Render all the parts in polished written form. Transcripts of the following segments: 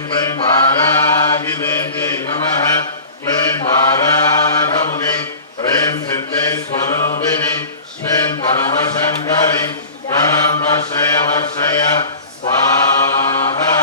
क्लीं वारागिदेवी नमः क्लीं वाराघमुनि क्लीं सिद्धेश्वरूपिणि क्लीं परमशङ्करि गणं वर्षय वर्षय स्वाहा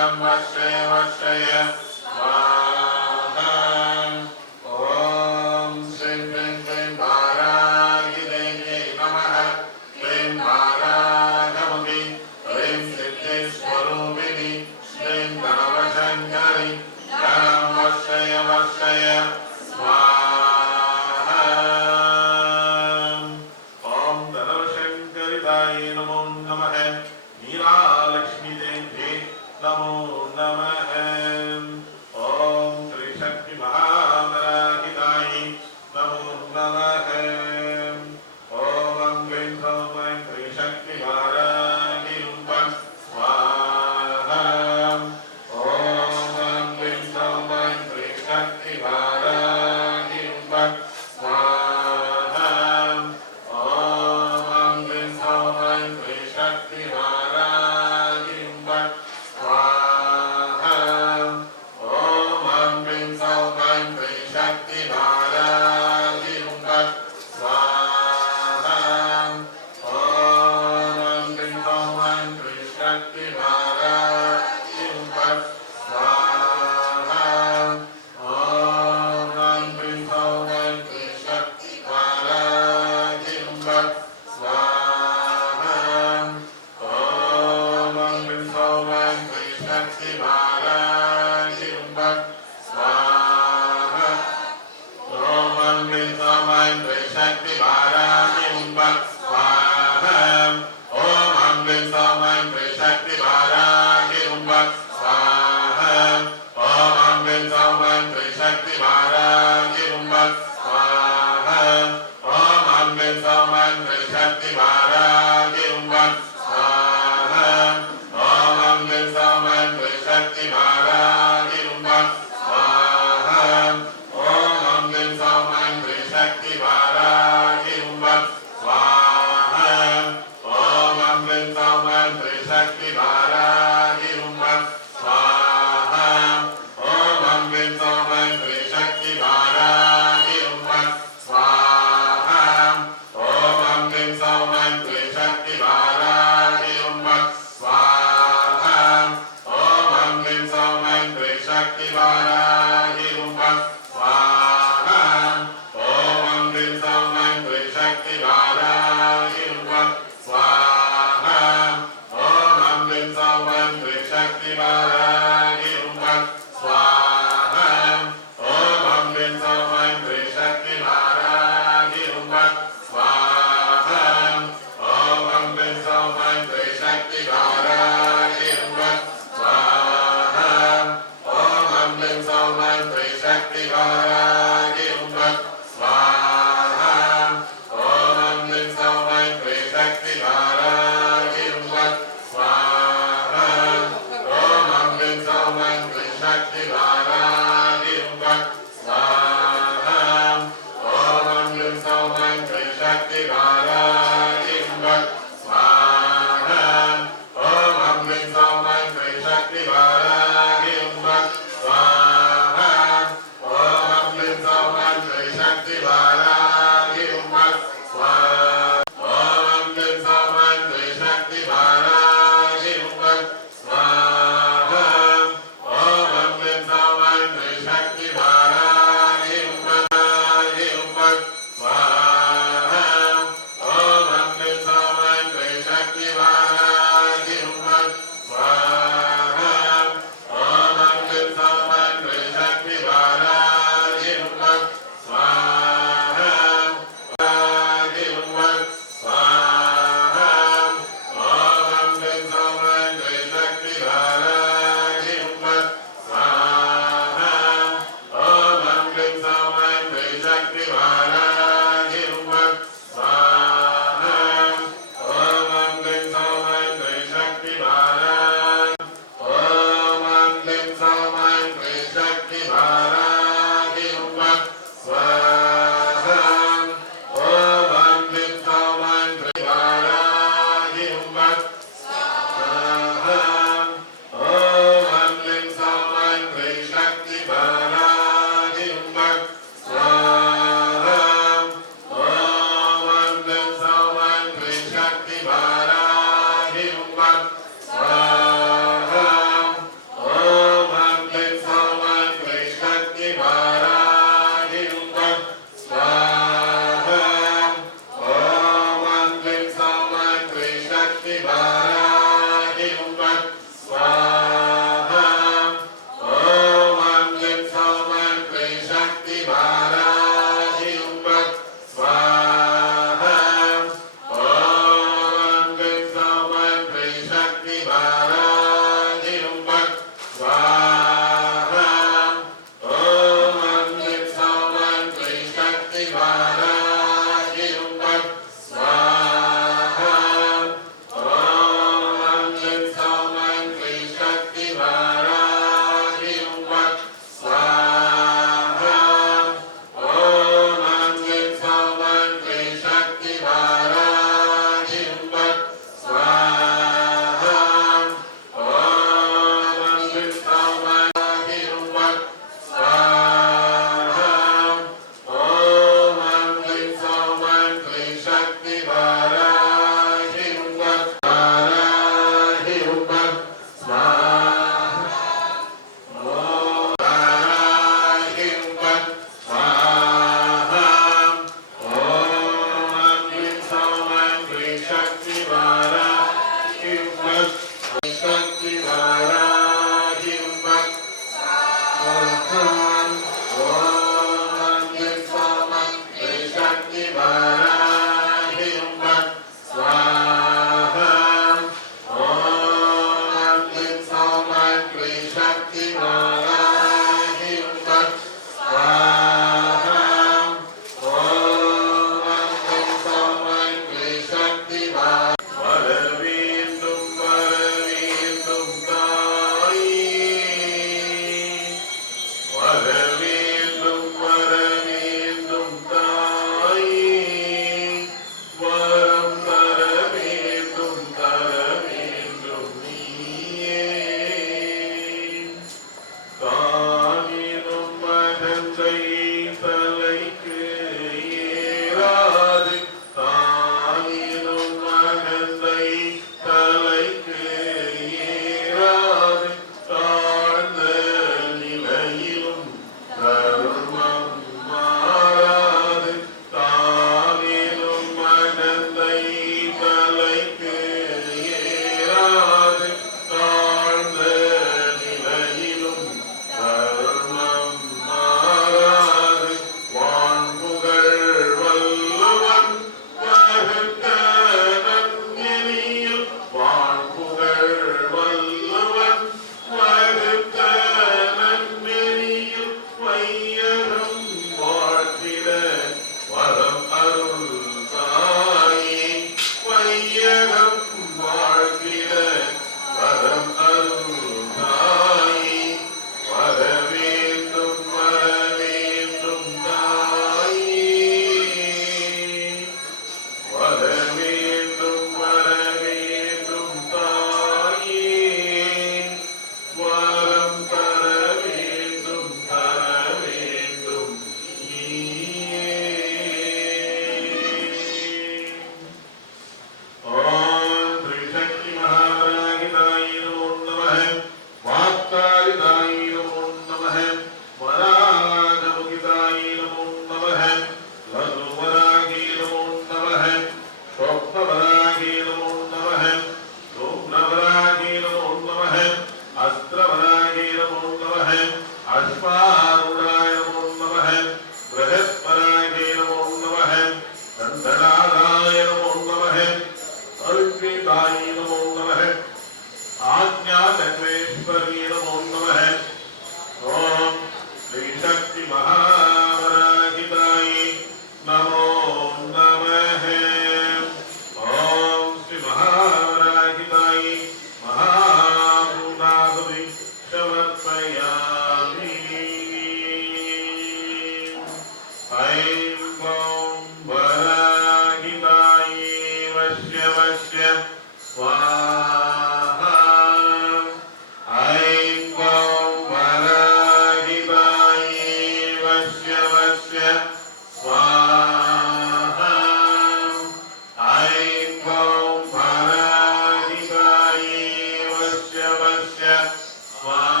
स्वाहा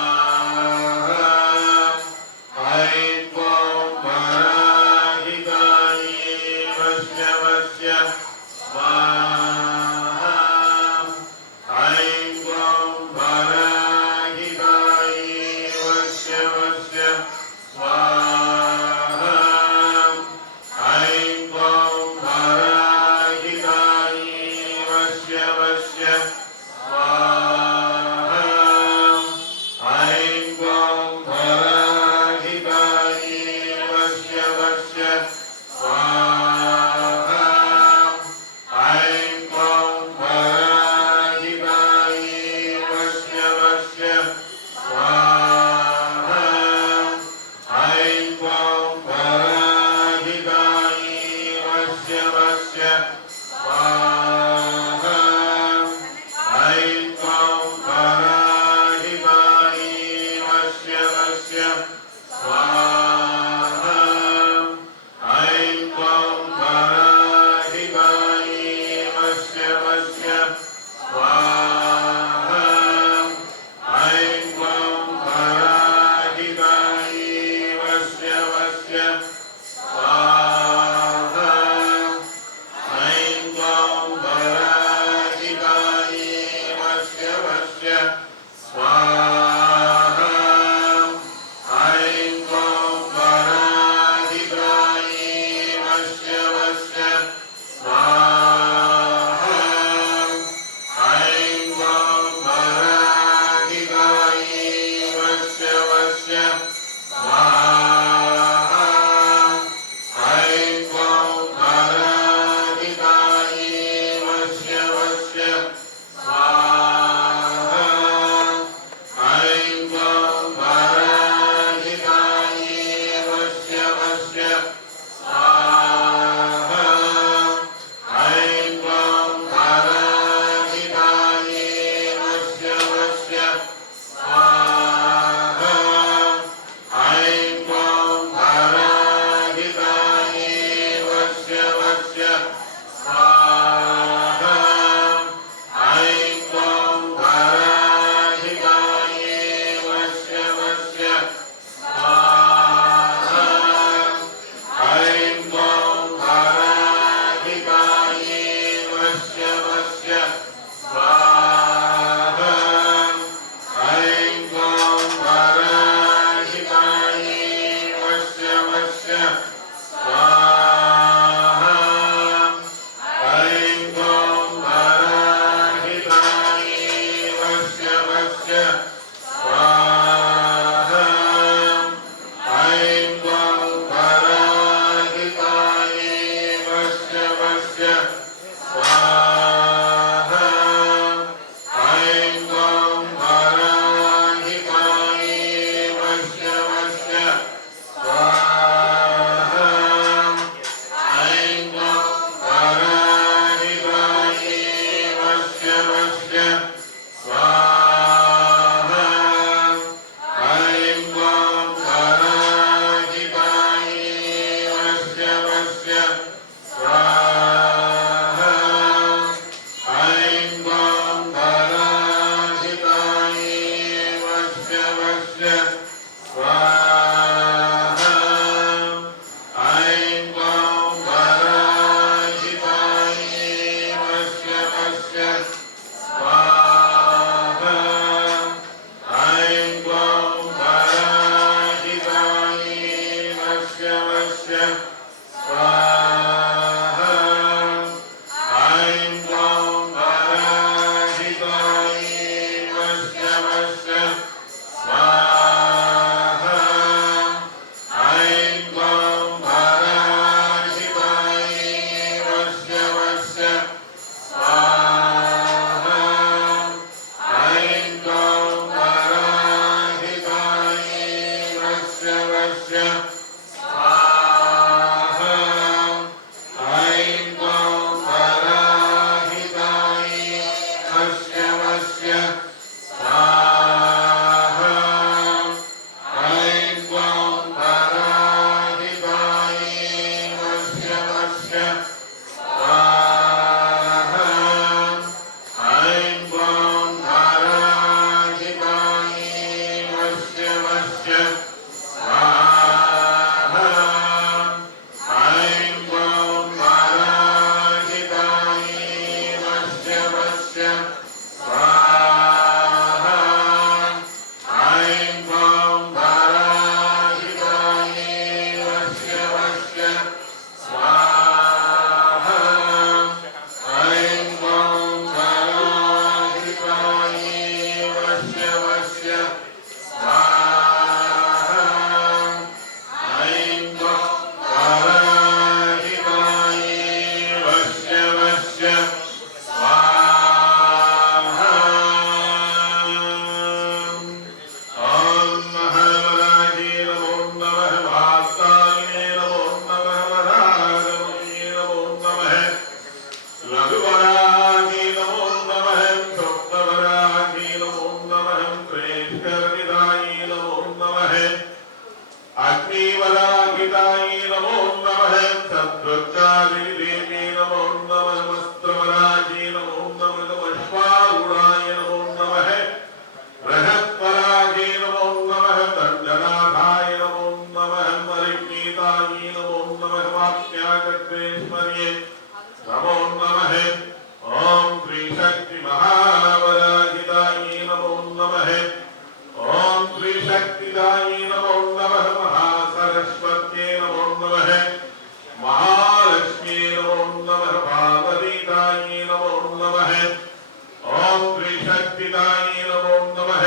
महाकाली नमो नमः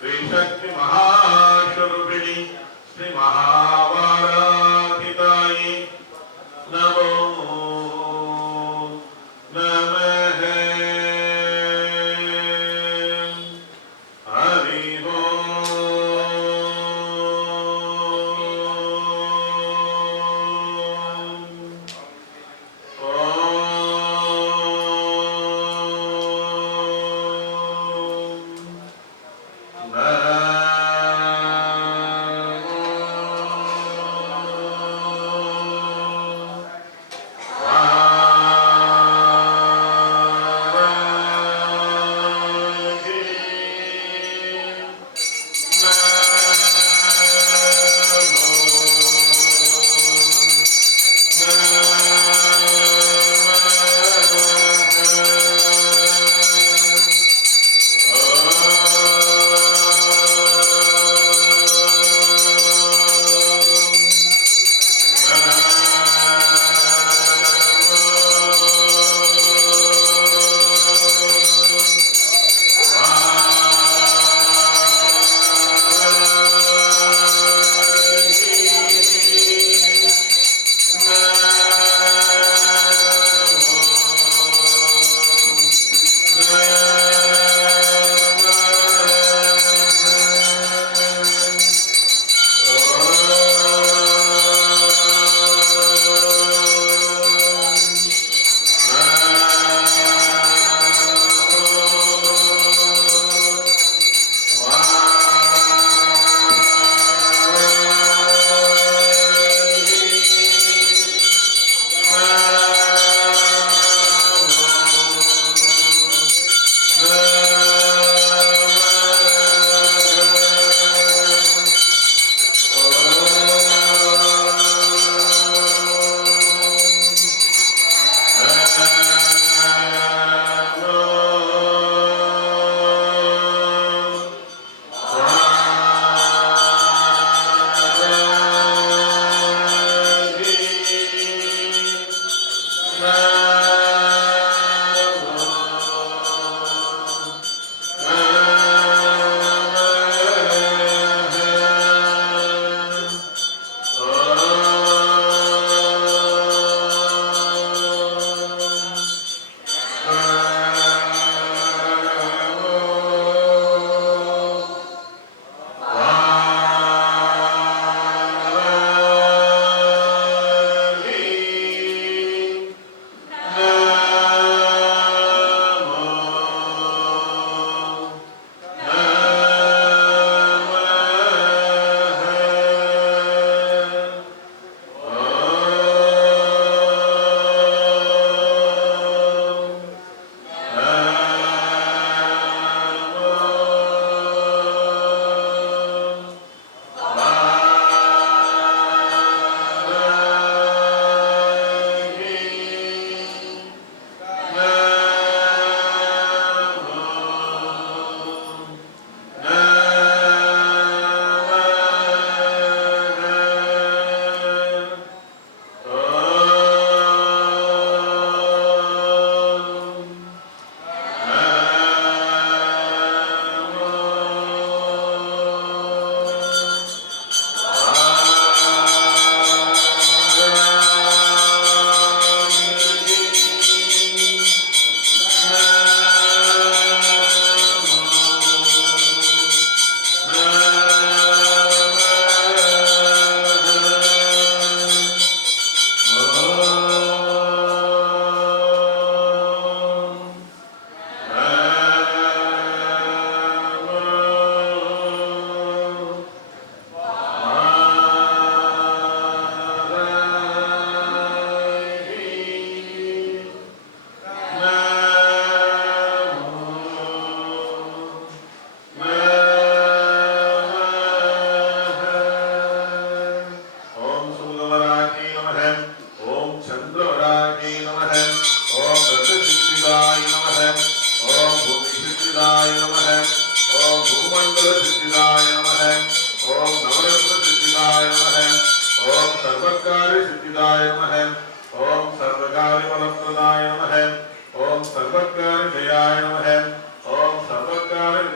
श्री शक्ति महास्वरूपिणी श्री महावाराधिताये नमो नमः हरि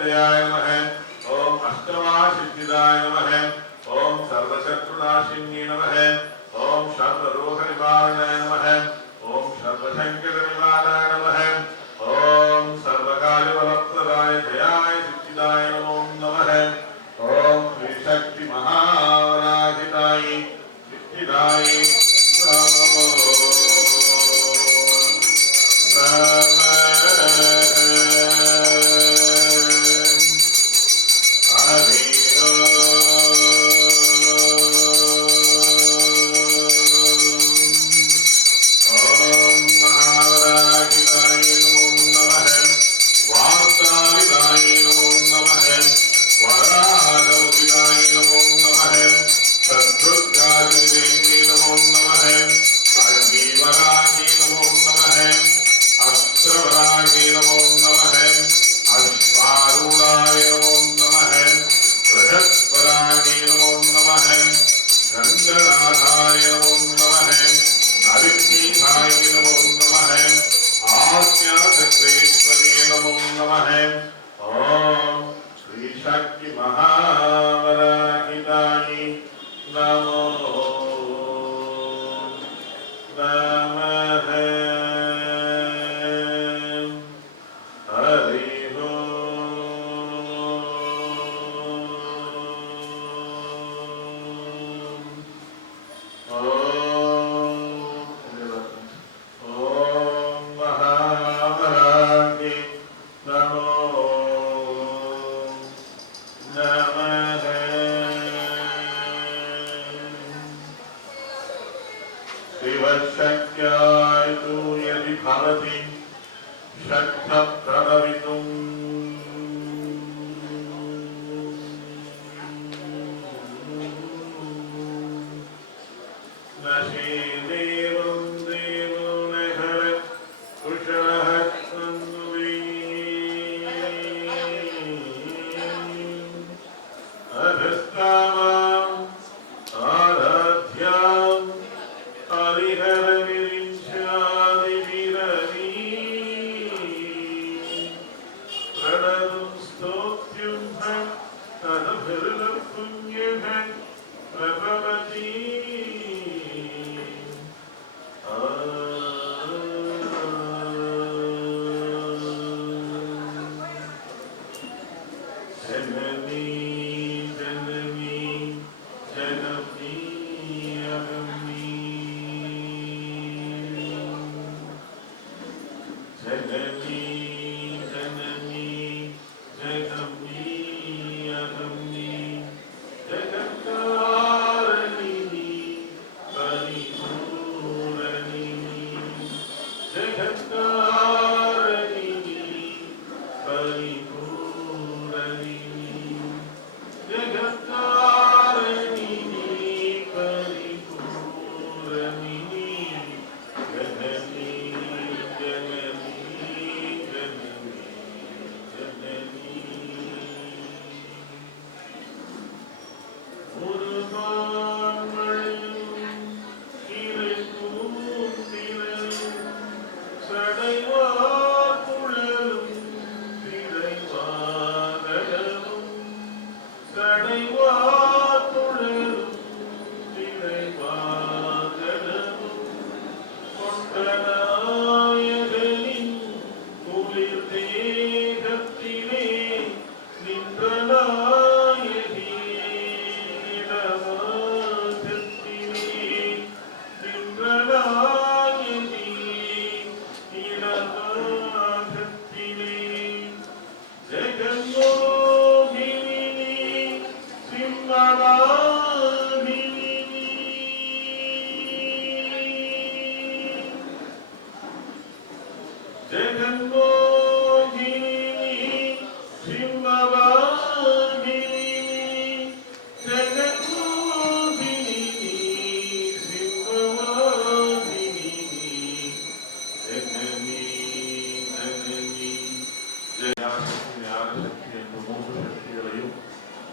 अव्ययाय नमः ओम अष्टमासिद्धिदाय नमः ओम सर्वशत्रुनाशिन्ये नमः ओम सर्वरोग निवारणाय नमः ओम सर्वसंकट निवारणाय नमः ओम सर्वकार्यफलप्रदाय जयाय सिद्धिदाय नमो नमः ओम त्रिशक्ति महावराहिताय सिद्धिदाय नमो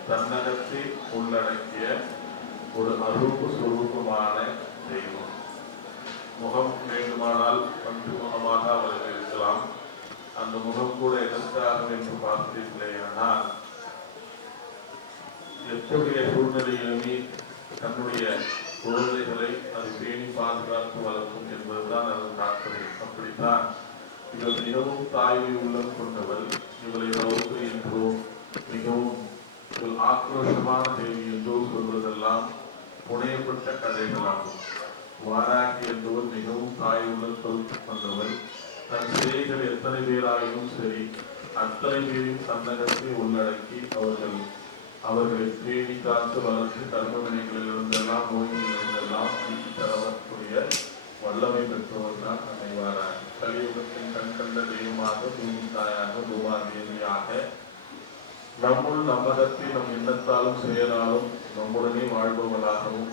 தன்னகத்தை உள்ளடக்கிய ஒரு அரூப சுரூபமான தெய்வம். முகம் வேண்டுமானால் பண்டு முகமாக அவர்கள் இருக்கலாம். அந்த முகம் கூட எதற்காக என்று பார்த்தீர்களேயானால் ஆனால் எத்தகைய சூழ்நிலையிலுமே தன்னுடைய குழந்தைகளை அது பேணி பாதுகாத்து வளர்க்கும் என்பதுதான் அதன் தாற்பயம். அப்படித்தான் இவள் மிகவும் தாய்மை உள்ளம் கொண்டவள், இவளை ரவுத்ரி என்றோ மிகவும் இவள் ஆக்ரோஷமான தேவி என்றோ சொல்வதெல்லாம் புனையப்பட்ட கதைகளாகும். வாராகி என்பவர் மிகவும் தாய் உள்ளம் கொண்டவள். தன் சிறைகள் எத்தனை பேராயினும் சரி, அத்தனை பேரின் தன்னகத்தை உள்ளடக்கி அவர்களை பேணி காத்து வளர்த்து கர்ம வினைகளிலிருந்தெல்லாம் நோய்களிலிருந்தெல்லாம் நீக்கி தரக்கூடிய வல்லமை பெற்றவர் தான் அன்னை வாராகி. கலியுகத்தின் கண் கண்ட தெய்வமாக, பூமி தாயாக, பூமாதேவியாக நம்முள் நம்மகத்தை நம் எண்ணத்தாலும் செயலாலும் நம்முடனே வாழ்பவளாகவும்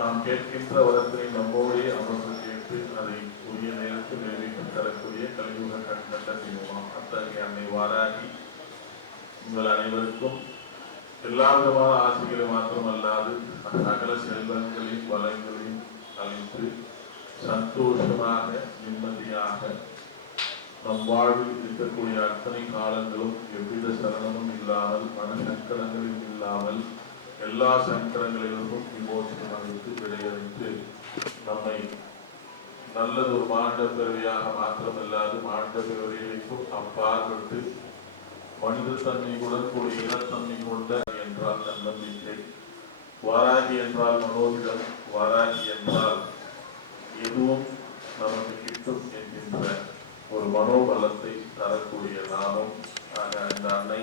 நாம் கேட்கின்ற வரத்தினை நம்மோடே அமர்ந்து கேட்டு அதை உரிய நேரத்தில் நிறைவேற்றி தரக்கூடிய கலியுக கண் கண்ட தெய்வமாம் அத்தகைய அன்னை வாராகி உங்கள் அனைவருக்கும் எல்லா விதமான ஆசைகளை மாத்திரமல்லாது சகல செல்வங்களையும் வளங்களையும் அளித்து சந்தோஷமாக நிம்மதியாக நம் வாழ்வில் இருக்கக்கூடிய அத்தனை காலங்களும் எவ்வித சலனமும் இல்லாமல், மனசங்கடங்களும் இல்லாமல், எல்லா சங்கடங்களிலிருந்தும் விமோசனத்திற்கு விடையளித்து நம்மை நல்லதொரு மாண்ட பிறவியாக மாத்திரமல்லாது மாண்ட பிறவிகளுக்கும் அப்பாற்பட்டு மனித தன்மையுடன் கூடிய இனத்தன்மை கொண்ட என்றால் தன்னம்பிக்கை, வாராகி என்றால் மனோதிடம், வாராகி என்றால் எதுவும் நமக்கு கிட்டும் என்கின்ற ஒரு மனோபலத்தை தரக்கூடிய நாமம். ஆக அந்த அன்னை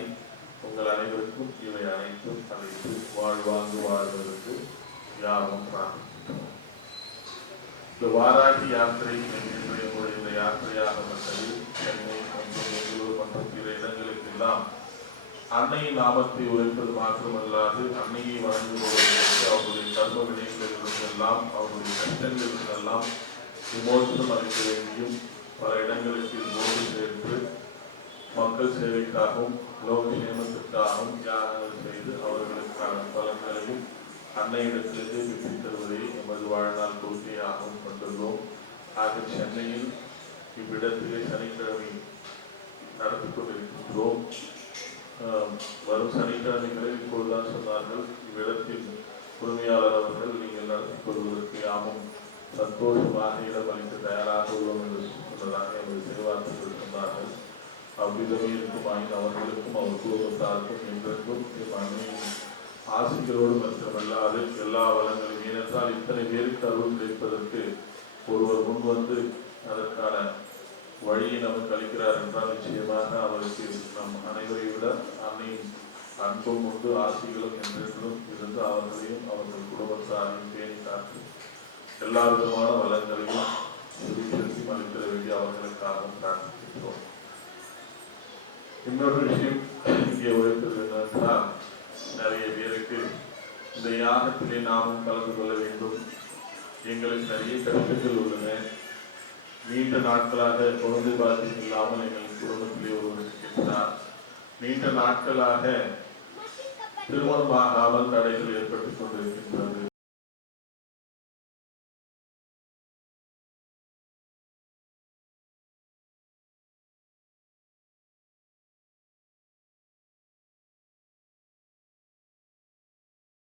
உங்கள் அனைவருக்கும் இவை அனைத்தும் அழைத்து வாழ்வாங்கு வாழ்வதற்கு யாரும் பிரார்த்திக்கிறோம். இந்த வாராகி யாத்திரை என்கின்ற இந்த யாத்திரையாகப்பட்டது சென்னை மற்றும் பெங்களூர் மற்றும் பிற இடங்களுக்கெல்லாம் அன்னையின் நாமத்தை உரைப்பது மாத்திரமல்லாது அன்னையை வழங்குபவர்களுக்கு அவருடைய கர்ம வினைகளிலிருந்தெல்லாம் அவருடைய கஷ்டங்களிலிருந்தெல்லாம் விமோசனம் அளிக்க வேண்டியும் பல இடங்களுக்கு போது சேர்த்து மக்கள் சேவைக்காகவும் லோகக்ஷேமத்திற்காகவும் தியாகங்கள் செய்து அவர்களுக்கான பலன்களையும் அன்னையிடத்திலிருந்து வெற்றி தருவதை எமது வாழ்நாள் கொள்கையாகவும் கொண்டுள்ளோம். ஆக சென்னையில் இவ்விடத்திலே சனிக்கிழமை நடத்தி கொண்டிருக்கின்றோம். வரும் சனிக்கிழமைகளில் இப்பொழுதுதான் சொன்னார்கள், இவ்விடத்தில் உரிமையாளர் அவர்கள் நீங்கள் நடத்தி கொள்வதற்கு யாமும் சந்தோஷமாக இடம் அளிக்க தயாராக உள்ளோம் என்று சொன்னதாக எமது செல்வார்த்தைகள் சொன்னார்கள். அவ்விதமே இருக்குமாயின் அவர்களுக்கும் அவர் குடும்பத்தாருக்கும் என்றென்றும் அன்னையின் ஆசைகளோடு மட்டுமல்லாது எல்லா வளங்களும், ஏனென்றால் இத்தனை பேருக்கு அருள் கிடைப்பதற்கு ஒருவர் முன் வந்து அதற்கான வழியை நமக்கு அளிக்கிறார் என்றால் நிச்சயமாக அவருக்கு நம் அனைவரை விட அன்னையின் அன்பும் உண்டு, ஆசைகளும் என்றென்றும் இருந்து அவர்களையும் அவர்கள் குடும்பத்தாரையும் பேணி காத்து எல்லா விதமான வளங்களையும் சுருக்கி அளித்திட வேண்டிய அவர்களுக்காகவும் பிரார்த்திக்கிறோம். இன்னொரு விஷயம் இங்கே உழைப்பது என்னவென்றால், நிறைய பேருக்கு இந்த யாகத்திலே நாமும் கலந்து கொள்ள வேண்டும், எங்களுக்கு நிறைய கருத்துக்கள் உள்ளன, நீண்ட நாட்களாக குழந்தை பாக்கியம் இல்லாமல் எங்கள் குடும்பத்திலே ஒருவர் இருக்கின்றார், நீண்ட நாட்களாக திருமணமாகாமல் தடைகள் ஏற்பட்டுக் கொண்டிருக்கின்றது,